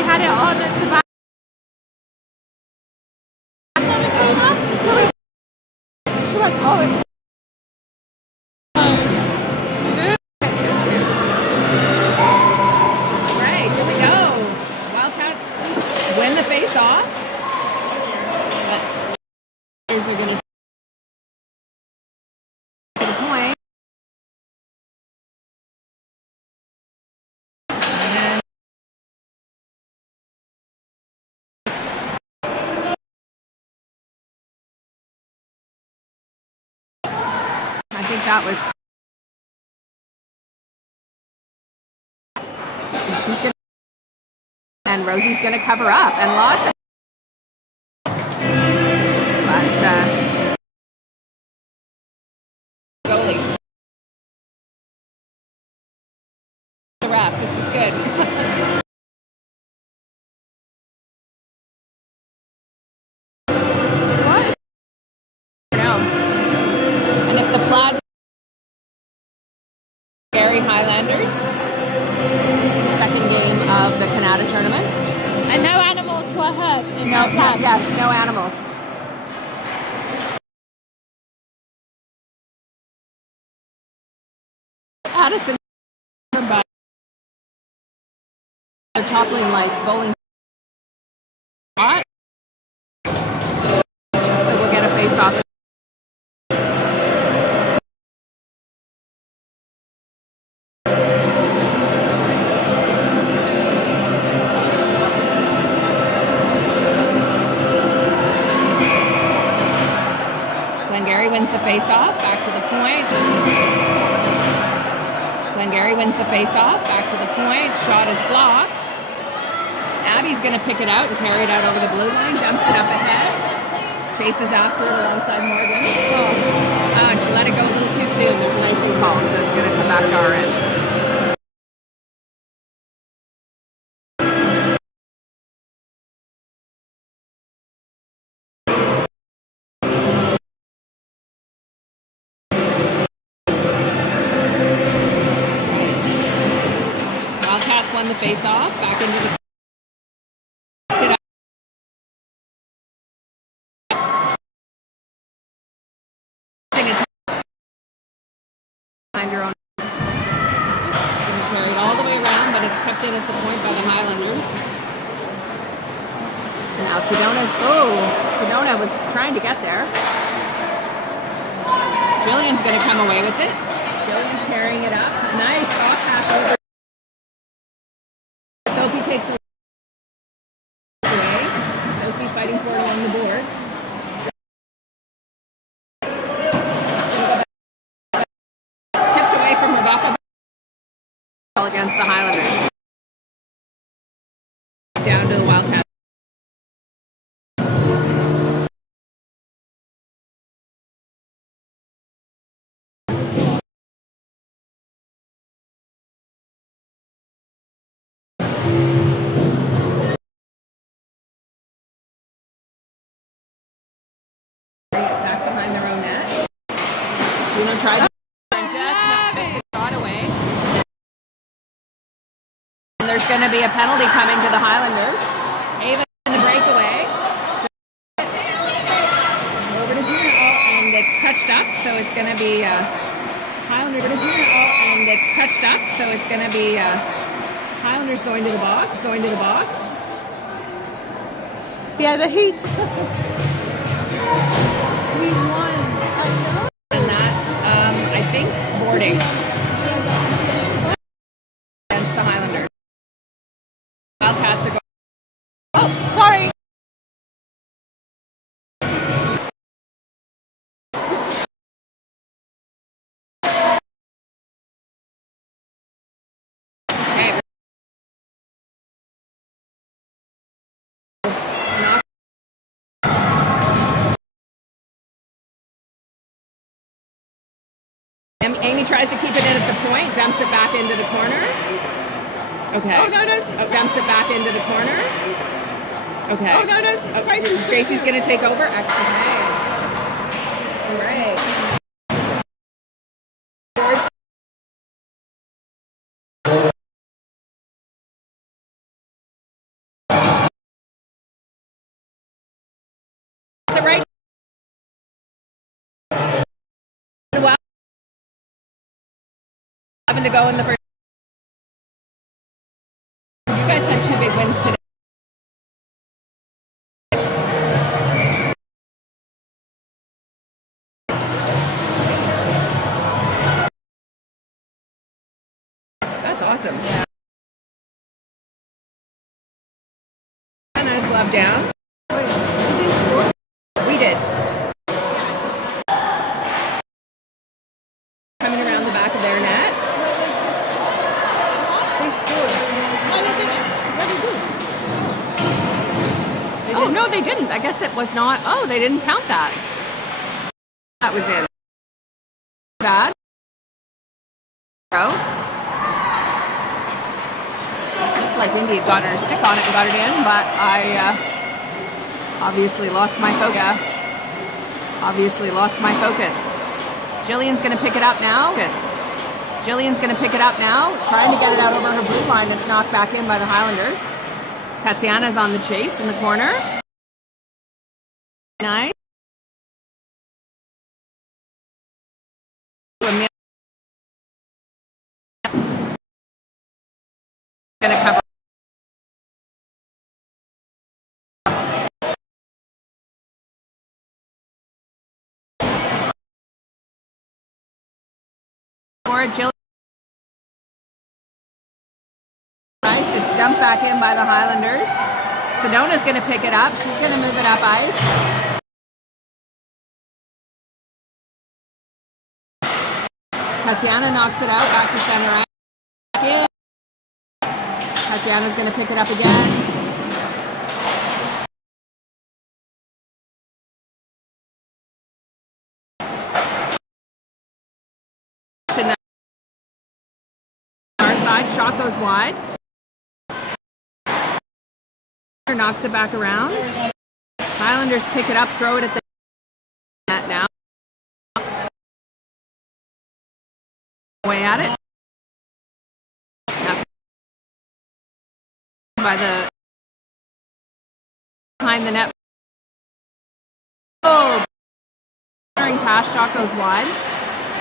they had it on the Savannah. So like, oh, it's Right, here we go. Wildcats win the face-off. But they're going to the point. And I think that was... She's going to... And Rosie's going to cover up. And lots of... Goalie. The ref. This is good. What? No. And if the Plaid Glengarry Highlanders, second game of the Kanata tournament. And no animals were hurt. No, yes, no animals. Addison, but they're toppling like bowling. So we'll get a face off. Glengarry wins the face-off, back to the point. Glengarry wins the face-off, back to the point. Shot is blocked. Abby's going to pick it out and carry it out over the blue line. Dumps it up ahead. Chases after it alongside Morgan. And she let it go a little too soon. There's an icing call, so it's going to come back to our end. Wildcats won the face-off, back into the... Find your own. It's going to carry it all the way around, but it's kept in at the point by the Highlanders. Now Sedona was trying to get there. Jillian's going to come away with it. Jillian's carrying it up. Nice soft pass over. Sophie takes the away. Sophie fighting for it along the boards. It's tipped away from Rebecca against the Highlanders. Down to the Wildcats. Back behind their own net. Juno tried to just pick the shot away. And there's going to be a penalty coming to the Highlanders. Ava in the breakaway. Over to Juno, and it's touched up, so it's going to be Highlanders to Juno, and it's touched up, so it's going to be Highlanders going to the box, yeah, the Heat. We won. And that's, I think, boarding against the Highlanders. Wildcats are going. Oh, sorry. Okay. Amy tries to keep it in at the point, dumps it back into the corner. Okay. Oh, no. Dumps it back into the corner. Okay. Oh, no. Gracie's going to take over. Okay. 7 to go in the first. You guys had 2 big wins today. That's awesome. Yeah. And I glove down. We did. Coming around the back of their net. They scored. No, they didn't. What did they do? Oh, no, they didn't. I guess it was not. Oh, they didn't count that. That was in. Bad. Looked like Lindy had gotten her stick on it and got it in, but I obviously lost my focus. Jillian's going to pick it up now. Jillian's going to pick it up now, trying to get it out over her blue line. It's knocked back in by the Highlanders. Tatiana's on the chase in the corner. Nice. Going to cover. Jill. Nice. It's dumped back in by the Highlanders. Sedona's going to pick it up. She's going to move it up ice. Tatiana knocks it out back to center. Back in. Tatiana's going to pick it up again. Our side shot goes wide. Knocks it back around. Highlanders pick it up, throw it at the net now. Way at it. Now, by the behind the net. Oh, pass shot goes wide.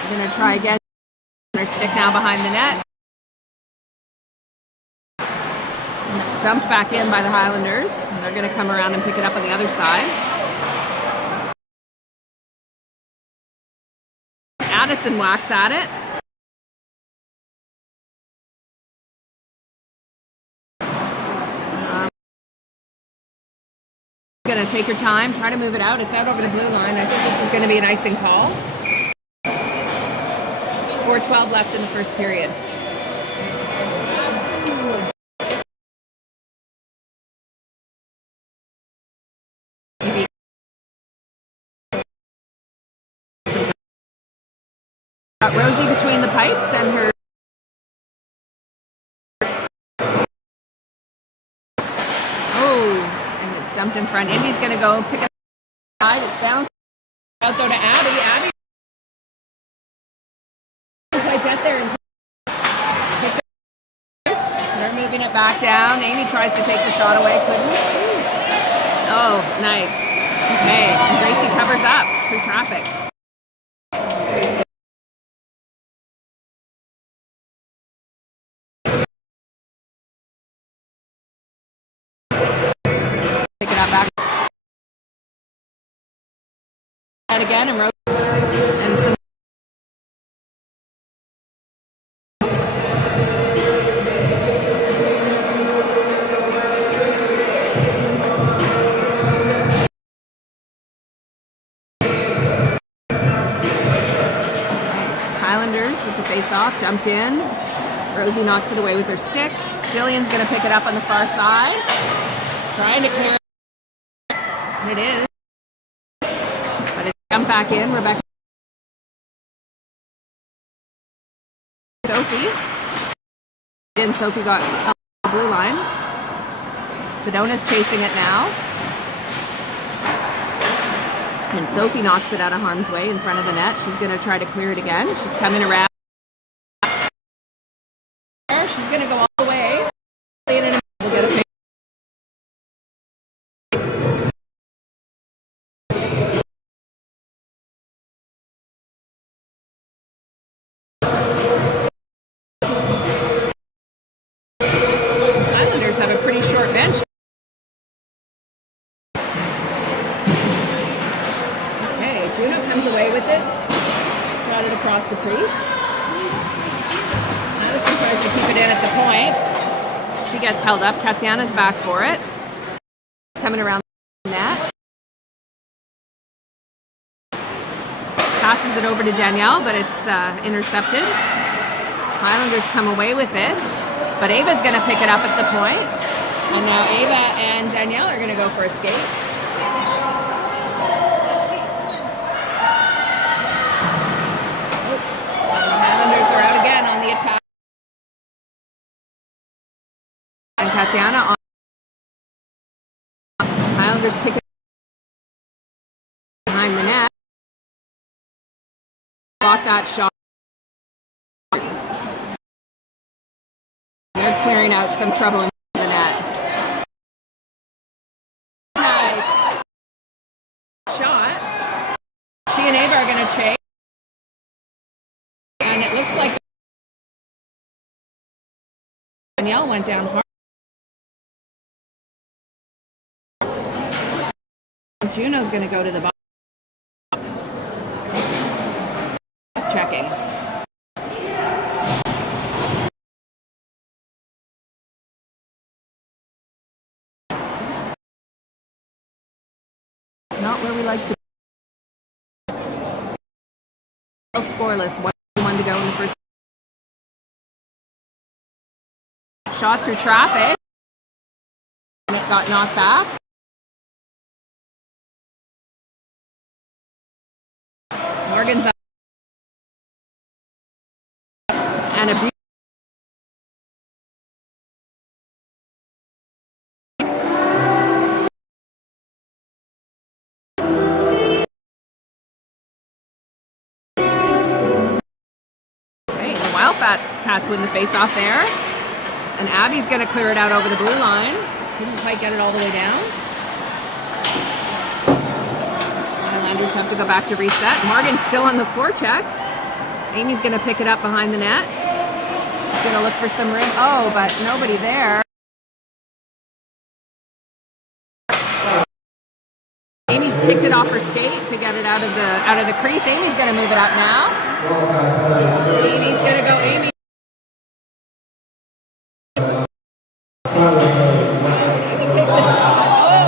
We're going to try again. Their stick now behind the net. Dumped back in by the Highlanders. They're going to come around and pick it up on the other side. Addison whacks at it. Going to take her time, try to move it out. It's out over the blue line. I think this is going to be an icing call. 4:12 left in the first period. Got Rosie between the pipes and her. Oh, and it's dumped in front. Indy's going to go pick it up. It's bounced out though to Abby. Abby. Quite get there and they're moving it back down. Amy tries to take the shot away. Couldn't. Oh, nice. Okay, and Gracie covers up through traffic. Pick it up back. And again, and Rose and some. Highlanders with the face-off, dumped in. Rosie knocks it away with her stick. Jillian's going to pick it up on the far side. Trying to clear it. And it is. But it's dumped back in. Rebecca. Sophie. And Sophie got the blue line. Sedona's chasing it now. And Sophie knocks it out of harm's way in front of the net. She's going to try to clear it again. She's coming around. She's going to go all the way. We'll get a bench. Okay, Juno comes away with it. Shot it across the crease. Madison tries to keep it in at the point. She gets held up. Tatiana's back for it. Coming around the net. Passes it over to Danielle, but it's intercepted. Highlanders come away with it, but Ava's going to pick it up at the point. And now Ava and Danielle are going to go for a skate. The Highlanders are out again on the attack. And Tatiana on. Highlanders pick it behind the net. Block that shot. They're clearing out some trouble in the net. Nice shot. She and Ava are going to chase. And it looks like Danielle went down hard. Juno's going to go to the bottom. Just checking. Not where we like to. Scoreless. 1-1 to go in the first. Shot through traffic. And it got knocked back. Morgan's up. And a Wildcats win the face-off there. And Abby's going to clear it out over the blue line. Couldn't quite get it all the way down. Highlanders have to go back to reset. Morgan's still on the forecheck. Amy's going to pick it up behind the net. She's going to look for some room. Oh, but nobody there. Amy picked it off her skate to get it out of the crease. Amy's going to move it up now. Amy's going to go. Amy. Amy takes a shot.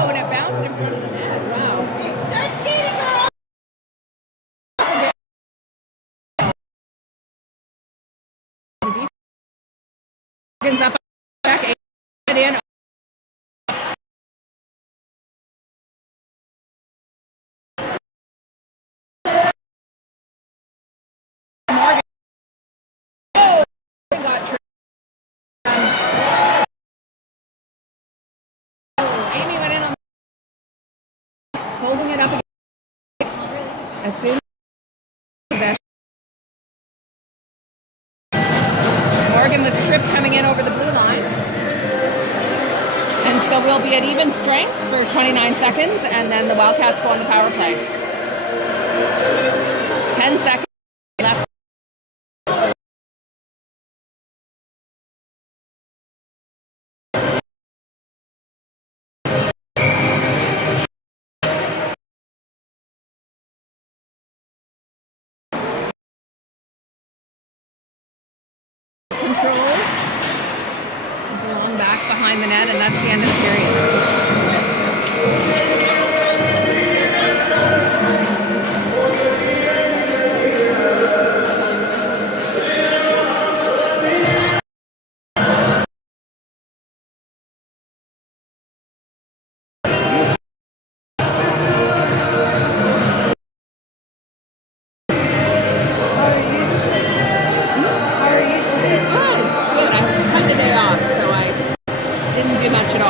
Oh, and it bounced in front of the net. Wow. Start skating, girl. The defense up back in. Morgan. Oh, got tripped. Amy went in on holding it up again. As soon as Morgan was tripped coming in over the blue line. And so we'll be at even strength for 29 seconds, and then the Wildcats go on the power play. 10 seconds left. Control. It's long back behind the net, and that's the end of the period. Didn't do much at all.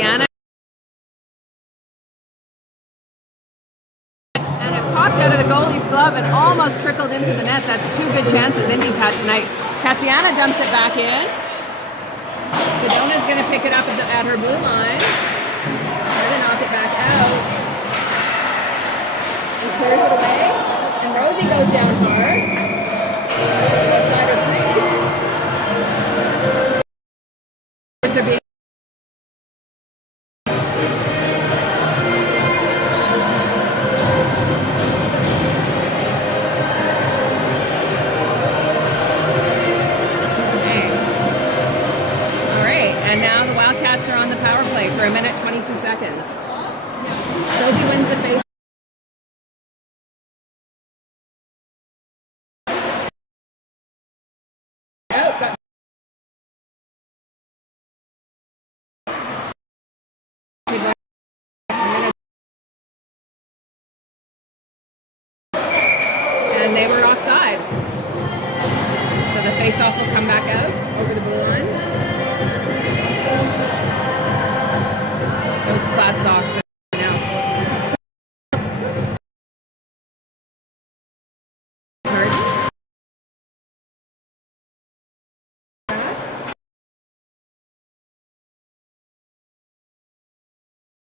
Cassiana. And it popped out of the goalie's glove and almost trickled into the net. That's two good chances Indy's had tonight. Cassiana dumps it back in. Sedona's going to pick it up at her blue line. Try to knock it back out. And clears it away. And Rosie goes down hard. Outside her crease. Birds are being and now the Wildcats are on the power play for 1 minute 22 seconds. Sophie wins the face. And they were offside. So the face-off will come back out over the blue line. Those plaid socks or something else.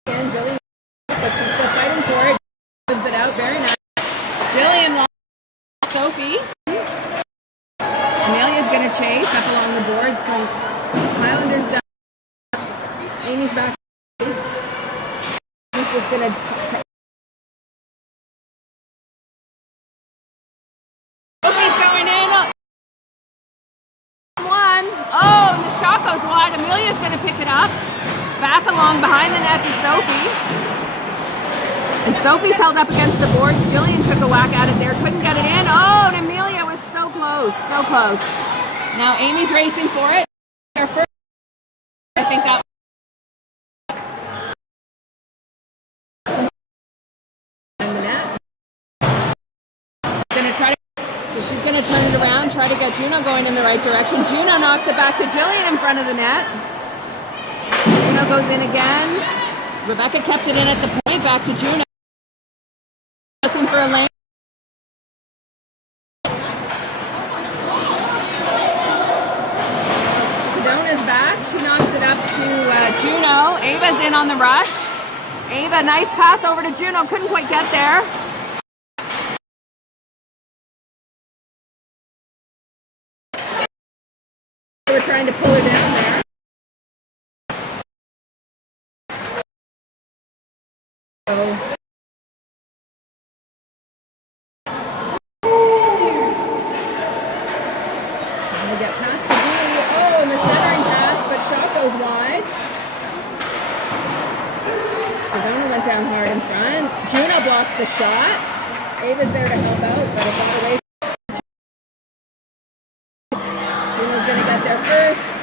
And Jillian, but she's still fighting for it. Moves it out very nice. Jillian lost Sophie. Amelia's going to chase up along the boards. Highlanders down. Amy's back. She's just gonna Sophie's going in. One. Oh, and the shot goes wide. Amelia's gonna pick it up. Back along behind the net to Sophie. And Sophie's held up against the boards. Jillian took a whack at it there. Couldn't get it in. Oh, and Amelia was so close. So close. Now Amy's racing for it. Her first. I think that she's going to turn it around, try to get Juno going in the right direction. Juno knocks it back to Jillian in front of the net. Juno goes in again. Rebecca kept it in at the point, back to Juno. Looking for a lane. Sedona's back. She knocks it up to Juno. Ava's in on the rush. Ava, nice pass over to Juno. Couldn't quite get there. We're trying to pull her down there. So we'll get past the D. Oh, and the centering pass, but shot goes wide. Sedona went down hard in front. Juno blocks the shot. Ava's there to help out, but it got away. Gonna get there first.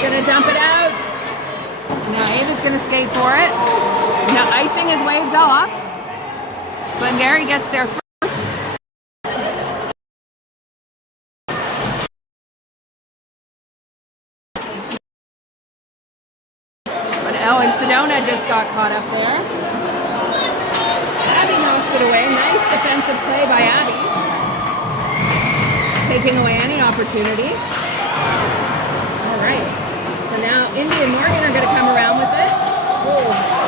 Gonna dump it out. And now Ava's gonna skate for it. Now icing is waved off. Glengarry gets there first. And Sedona just got caught up there. Abby knocks it away. Nice defensive play by Abby. Taking away any opportunity. All right. So now Indy and Morgan are going to come around with it. Oh.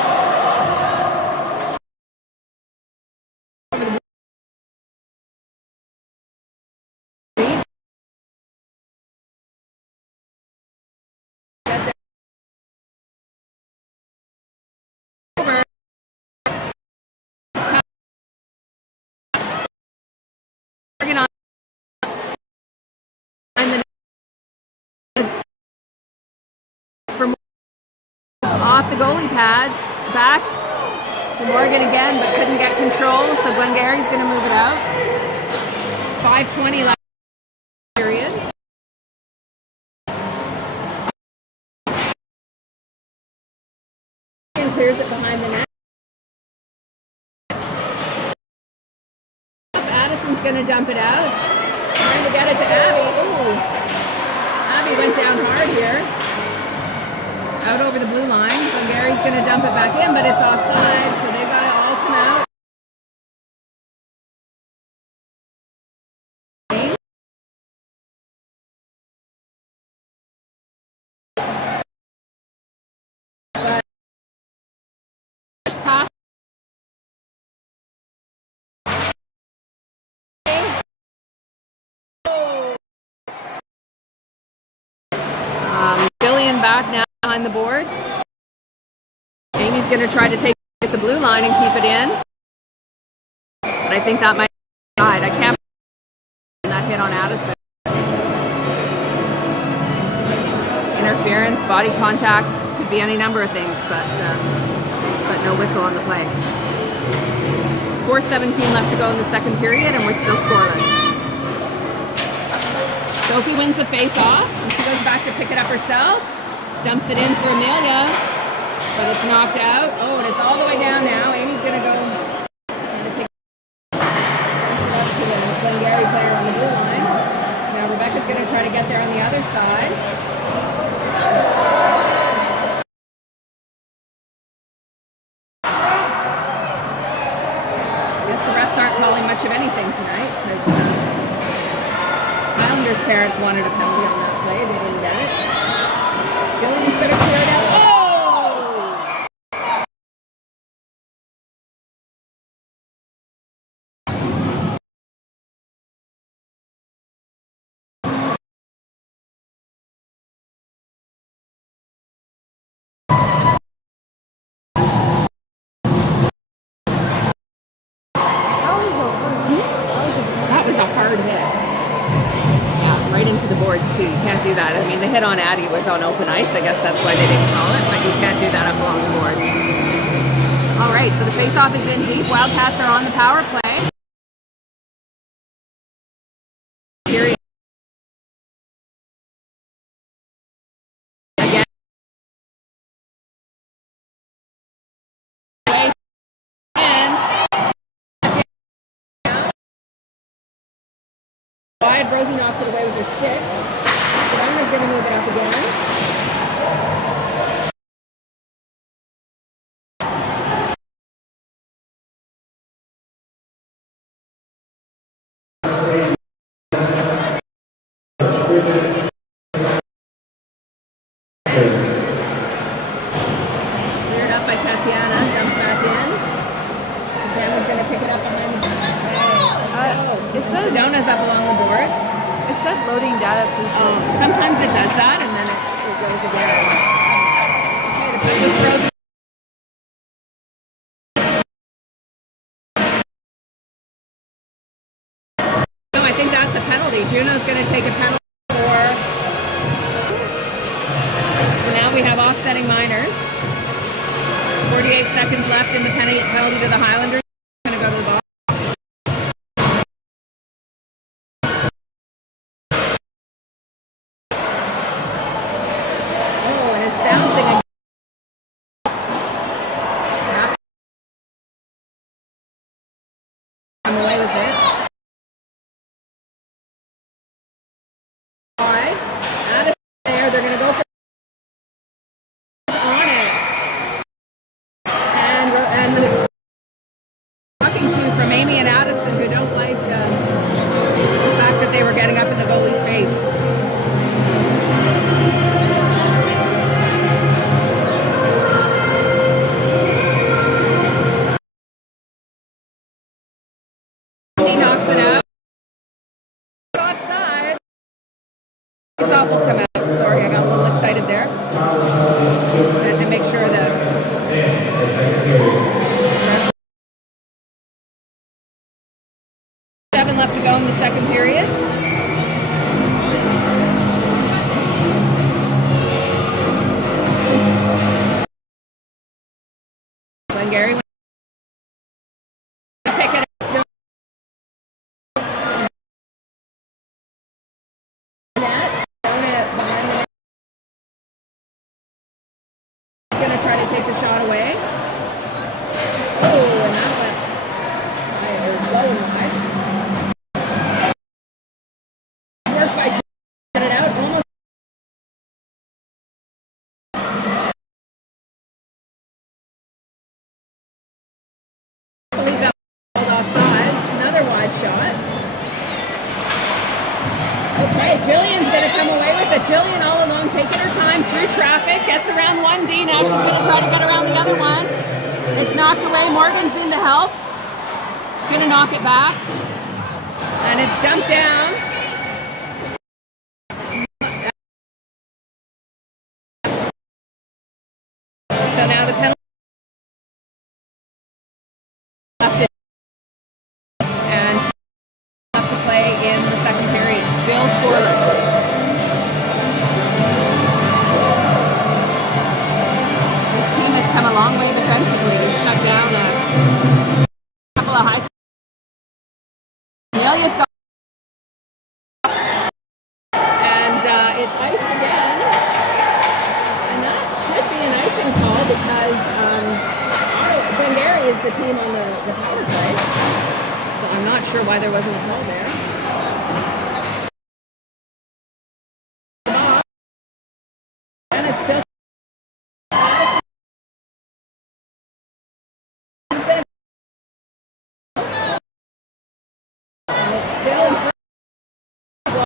Off the goalie pads, back to Morgan again, but couldn't get control, so Glengarry's going to move it out. 5:20 left period. And clears it behind the net. Addison's going to dump it out. Trying to get it to Abby. Ooh. Abby went down hard here. Out over the blue line. Glengarry's going to dump it back in, but it's offside, so they've got to all come out. Pass. Billion back now behind the boards. Amy's going to try to take the blue line and keep it in. But I think that might be side. I can't that hit on Addison. Interference, body contact, could be any number of things, but no whistle on the play. 4:17 left to go in the second period, and we're still scoreless. Sophie wins the face-off, and she goes back to pick it up herself. Dumps it in for Amelia, but it's knocked out. Oh, and it's all the way down now. Amy's going to go pick it up to the Glengarry player on the blue line. Now Rebecca's going to try to get there on the other side. I guess the refs aren't calling much of anything tonight, because Highlanders' parents wanted a penalty on that play. They didn't get it. Jillian's going to clear it out. Oh! That was a hard hit. Right into the boards too. You can't do that. I mean, the hit on Addie was on open ice. I guess that's why they didn't call it, but you can't do that up along the boards. All right, so the face-off is in deep. Wildcats are on the power play. Period. Again. Wide, Rosie knocks it away with her stick. Savannah's going to move it up again. Cleared up by Tatiana, dumped back in. Tatiana's going to pick it up behind the It said Sedona's up along the boards. It said loading data, please. Oh, sometimes it does that, and then it goes again. Okay, the puck was frozen. No, I think that's a penalty. Juno's going to take a penalty for. So now we have offsetting minors. 48 seconds left in the penalty to the Highlanders. Going to go to the ball. I'm away with it. All right. Addison there. They're going to go for on it. And the talking to from Amy and Addison, who don't like the fact that they were getting up in the goalie's face. Knocks it out. Offside. Face-off will come out. Sorry, I got a little excited there. I had to make sure that. 7 left to go in the second period. Glengarry. Pick it. Try to take the shot away. Oh, and that went low and wide. Work by get it out. Almost Okay, Jillian's going to come away with it. Jillian all alone, taking her time through traffic, gets around 1D. Now she's going to try to get around the other one. It's knocked away. Morgan's in to help. She's going to knock it back. And it's dumped down. So now the penalty left it. And left to play in the second period. Still scoreless. Come a long way defensively to shut down a couple of high schools. Amelia's got and it's iced again, and that should be an icing call because Glengarry is the team on the power play, so I'm not sure why there wasn't a call there.